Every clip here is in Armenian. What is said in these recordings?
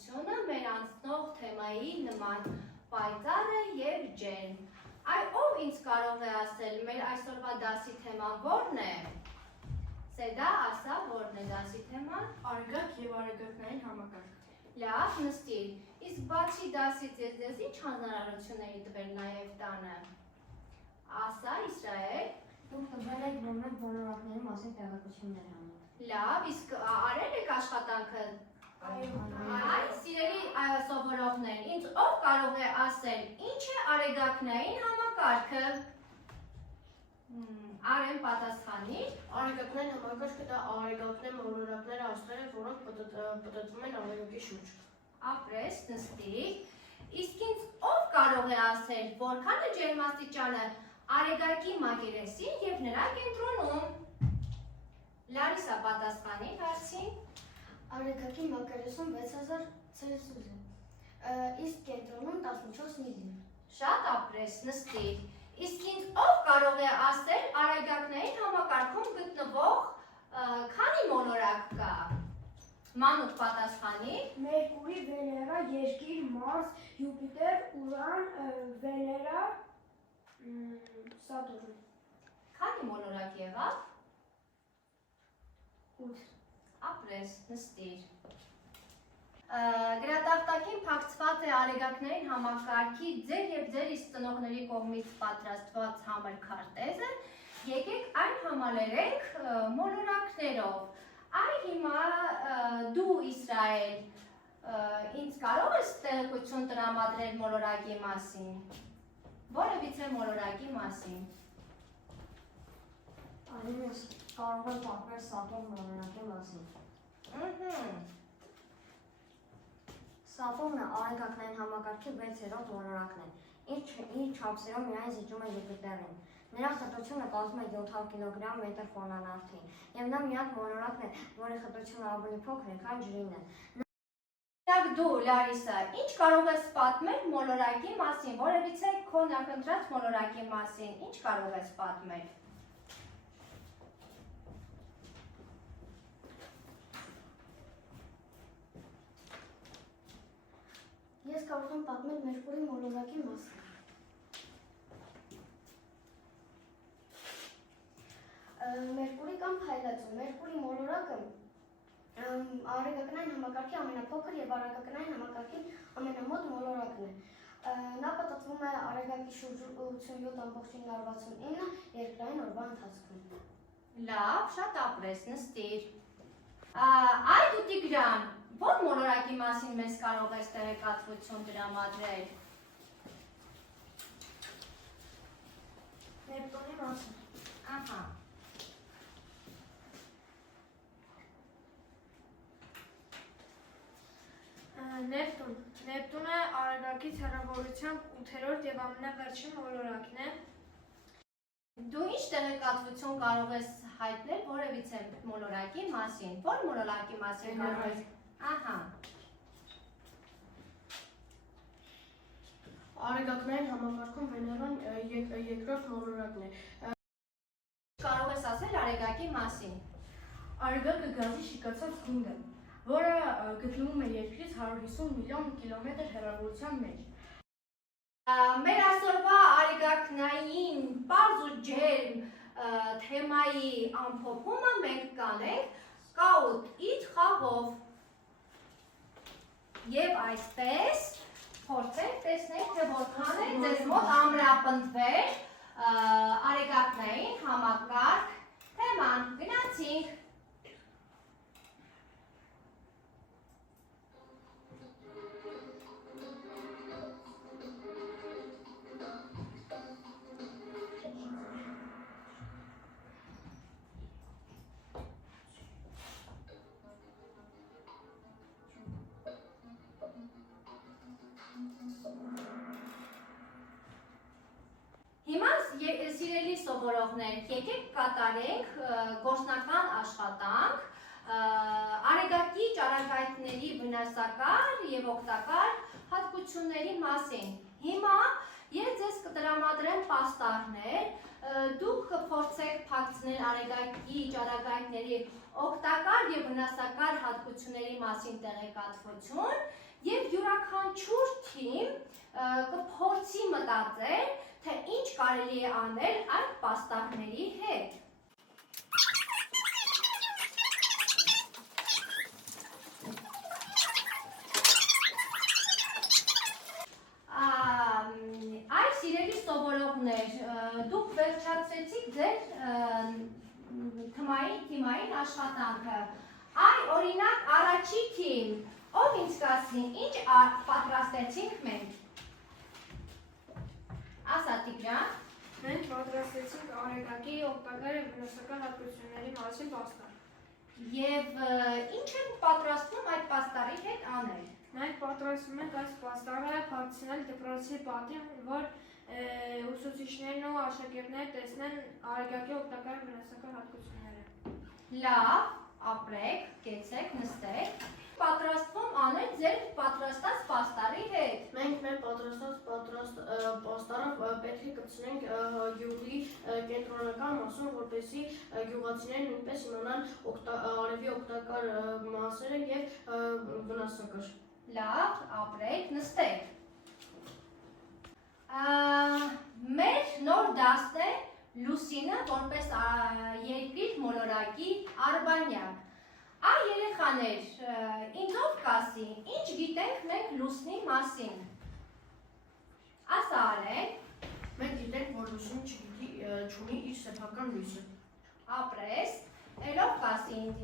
տեղեկատվությունը մեր անցնող թեմայի նման պայծառ է և ջերմ։ Ով ինձ կարող է ասել, մեր այսօրվա դասի թեման ո՞րն է։ Սեդա, ասա, ո՞րն է դասի թեման։ Արեգակ և արեգակնային համակարգ։ Լավ, նստիր։ Իսկ բացի դասից ես ինչ հանրարարությունների տվել նաև տանը։ Ասա, Իսրայել։ Դուք տվել եք, որ մենք մոլորակների մասին տեղեկություններ հանենք։ Լավ, իսկ արել եք աշխատանքը։ Այ, սիրելի սովորողներ, ինձ ով կարող է ասել, ինչ է արեգակնային համակարգը։ Արեն պատասխանի։ Արեգակնային համակարգը դա արեգակներ, մոլորակներ աստղեր, որոնք պտտվում են արեգակի շուրջ։ Ապրես, նստիկ։ Իսկ ինձ ով կարող է ասել, որքան է ջերմաստիճանը արեգակի մակերեսին և նրա կենտրոնում։ Լարիսա պատասխանի հարցին։ Արեգակի մակերեսում 6000 ցելսիուս է, իսկ կենտրոնում 14 միլիոն։ Շատ ապրես, նստիր։ Իսկ ինձ ով կարող է ասել արեգակնային համակարգում գտնվող քանի մոլորակ կա։ Մանուկ պատասխանի։ Մերկուրի, Վեներա, Երկիր, Մարս, Յուպիտեր, Ուրան, Վեներա, Սատուրն։ Քանի մոլորակ եղավ։ 8։ Ապրես, նստիր։ Գրատախտակին փակցված է արեգակնային համակարգի ձեր և ձեր իսկ ծնողների կողմից պատրաստված համր քարտեզը, եկեք այն համալերենք մոլորակներով։ Այ հիմա դու, Իսրայել, ինձ կարող ես տեղեկություն տրամադրել մոլորակի մասին, որևիցե մոլորակի մասին։ Այլին ես կարող եմ պատմել Սատուրն մոլորակի մասին։ Սատուրնը արեգակնային համակարգի 6-րդ մոլորակն է, իր չափսերով միայն զիջում է Յուպիտերին։ Նրա խտությունը կազմում է 700 կգ մետր խոնանավթի, և նա միակ մոլորակն է, որի խտությունը ավելի փոքր է, քան ջրին է։ Լավ, դու, Լարիսա, ինչ կարող ես պատմել մոլորակի մասին, որևիցե քո նախընտրած մոլորակի մասին, ինչ կարող ես պատմել։ Ես կարող եմ պատմել Մերկուրի մոլորակի մասին։ Մերկուրի կամ փայլածու։ Մերկուրի մոլորակը արեգակնային համակարգի ամենափոքր և արեգակնային համակարգի ամենամոտ մոլորակն է։ Նա պտտվում է արեգակի շուրջ 87.69 երկրային օրվա ընթացքում։ Լավ, շատ ապրես, նստիր։ Այդ ու Տիգրան, ո՞ր մոլորակի մասին մեզ կարող ես տեղեկատվություն տրամադրել։ Նեպտունի մասին։ Ահա։ Նեպտուն։ Նեպտունը արեգակից հեռավորությամբ 8-րդ և ամենավերջին մոլորակն է։ Դու ինչ տեղեկատվություն կարող ես հայտնել որևիցե մոլորակի մասին։ Ո՞ր մոլորակի մասին կարող ես։ Ահա։ Արեգակնային համակարգում Վեներան երկրորդ մոլորակն է։ Կարող ես ասել արեգակի մասին։ Արեգակը գազի շիկացած գունդ է, որը գտնվում է երկրից 150 միլիոն կիլոմետր հեռավորության մեջ։ Մեր այսօրվա արեգակնային պարզ ու ջերմ թեմայի ամփոփումը մենք կանենք Scout-It խաղով։ Եվ այսպես փորձենք տեսնենք, թե որքան է ձեզ մոտ ամրապնդվել արեգակնային համակարգ թեման։ Գնացինք։ Հիմա սիրելի սովորողներ, եկեք կատարենք գործնական աշխատանք արեգակի ճառագայթների վնասակար և օգտակար հատկությունների մասին։ Հիմա ես ձեզ կտրամադրեմ պաստառներ, դուք կփորձեք փակցնել արեգակի ճառագայթների օգտակար և վնասակար հատկությունների մասին տեղեկատվություն եւ յուրաքանչյուր թիմ կփորձի մտածել, թե ինչ կարելի է անել այդ պաստառների հետ։ Այ սիրելի սովորողներ, դուք վերջացրեցիք ձեր թիմային աշխատանքը։ Այ օրինակ առաջի թիմ, ով ինձ կասի, ինչ պատրաստեցինք մենք։ Ասա Տիգրան։ Մենք պատրաստեցինք արեգակի օգտակար և վնասակար հատկությունների մասին պաստառ։ Եվ ինչ ենք պատրաստվում այդ պաստառի հետ անել։ Մենք պատրաստում ենք այս պաստառը փակցնել դպրոցի պատին, որ ուսուցիչներն ու աշակերտները տեսնեն արեգակի օգտակար վնասակար հատկությունները։ Լավ, ապրեք, կեցեք, նստեք։ Պատրաստվում անել ձեր պատրաստած պաստառի հետ։ Մենք մեր պատրաստած պաստառը պետք է կպցնենք գյուղի կենտրոնական մասում, որպեսզի գյուղացիները նույնպես իմանան արևի օգտակար մասերը եւ վնասակար։ Լավ, ապրեք, նստեք։ Մեր նոր դասն է Լուսինը որպես երկիր մոլորակի արբանյակ։ Այ երեխաներ, ինձ ով կասի, ինչ գիտենք մենք Լուսնի մասին։ Ասա Արեն։ Մենք գիտենք, որ լուսինը չունի իր սեփական լույսը։ Ապրես, ելով կասի ինձ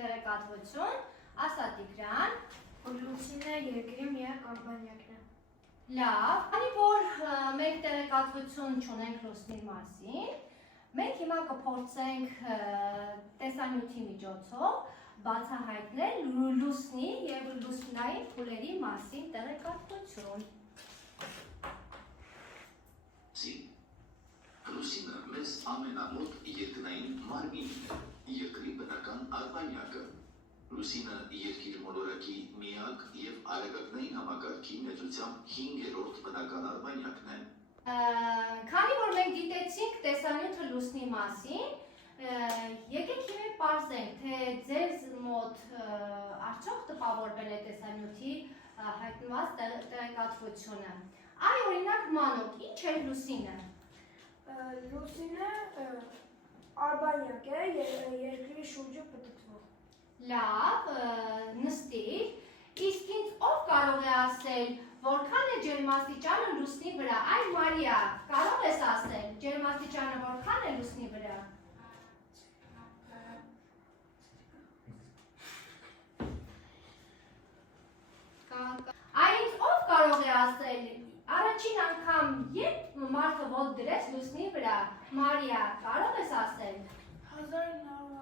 տեղեկատվություն, ասա Տիգրան։ Լուսինը երկրի միակ արբանյակն է։ Լավ, քանի որ մենք տեղեկատվություն չունենք Լուսնի մասին, մենք հիմա կփորձենք տեսանյութի միջոցով բացահայտնել Լուսնի եւ լուսնային փուլերի մասին տեղեկատվություն։ Լուսինը մեզ ամենամոտ երկնային մարմինն է, երկրի բնական արբանյակը։ Լուսինը երկիր մոլորակի միակ եւ արեգակնային համակարգի մեծությամբ 5-րդ բնական արբանյակն է։ Քանի որ մենք գիտեցինք տեսանյութը Լուսնի մասին, եկեք հիմա պարզենք, թե ձեզ մոտ արդյոք տպավորվել է տեսանյութի հայտնված տեղեկատվությունը։ Այ օրինակ Մանուկ, ինչ է Լուսինը։ Լուսինը արբանյակ է երկրի շուրջը պտտվող։ Լավ, նստիր, իսկ ինձ ով կարող է ասել, որքան է ջերմաստիճանը Լուսնի վրա, այ Մարիա, կարող ես ասել, ջերմաստիճանը որքան է Լուսնի վրա։ Այ ինձ ով կարող է ասել, առաջին անգամ երբ մարդը ոտք դրեց Լուսնի վրա, Մարիա, կարող ես ասել։ 1969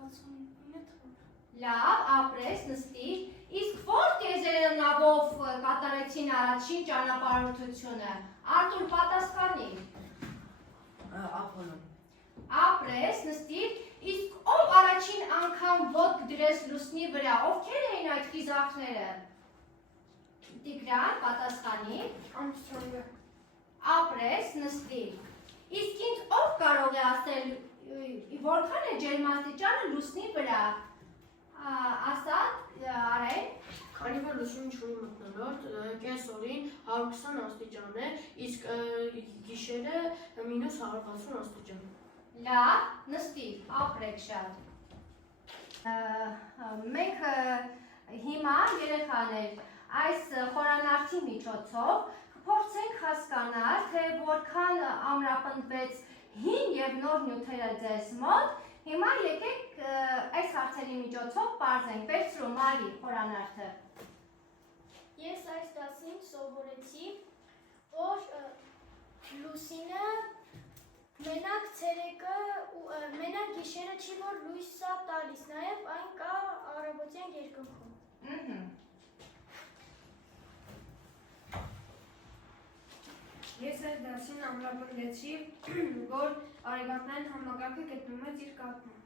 Լավ, ապրես, նստիր, իսկ որ կեզերնավով կատարեցին առաջին ճանապարհորդությունը, Արտուր պատասխանի։ Ապոլոն։ Ապրես, նստիր, իսկ ով առաջին անգամ ոտք դրեց Լուսնի վրա, ովքեր էին այդ խիզախները։ Տիգրան, պատասխանի։ Ամստրոնգը։ Ապրես, նստիր, իսկ ինձ ով կարող է ասել, որքան է ջերմաստիճանը Լուսնի վրա, ասա, Արեն։ Քանի որ լուսինը չունի մթնոլորտ, կեսօրին 120 աստիճան է, իսկ գիշերը -160 աստիճան։ Լավ, նստիր, ապրեք շատ։ Մենք հիմա երեխաներ այս խորանարդի միջոցով կփորձենք հասկանալ, թե որքան ամրապնդվեց հին եւ նոր նյութերը ձեզ մոտ։ Հիմա եկեք այս հարցերի միջոցով պարզենք։ Վերցրու Մարի խորանարդը։ Ես այս դասին սովորեցի, որ լուսինը մենակ ցերեկը մենակ գիշերը չի, որ լույս է տալիս, նաև այն կա առավոտյան երկնքում։ Ես այս դասին ամրապնդեցի, որ արեգակնային համակարգը գտնվում է իր կարգում։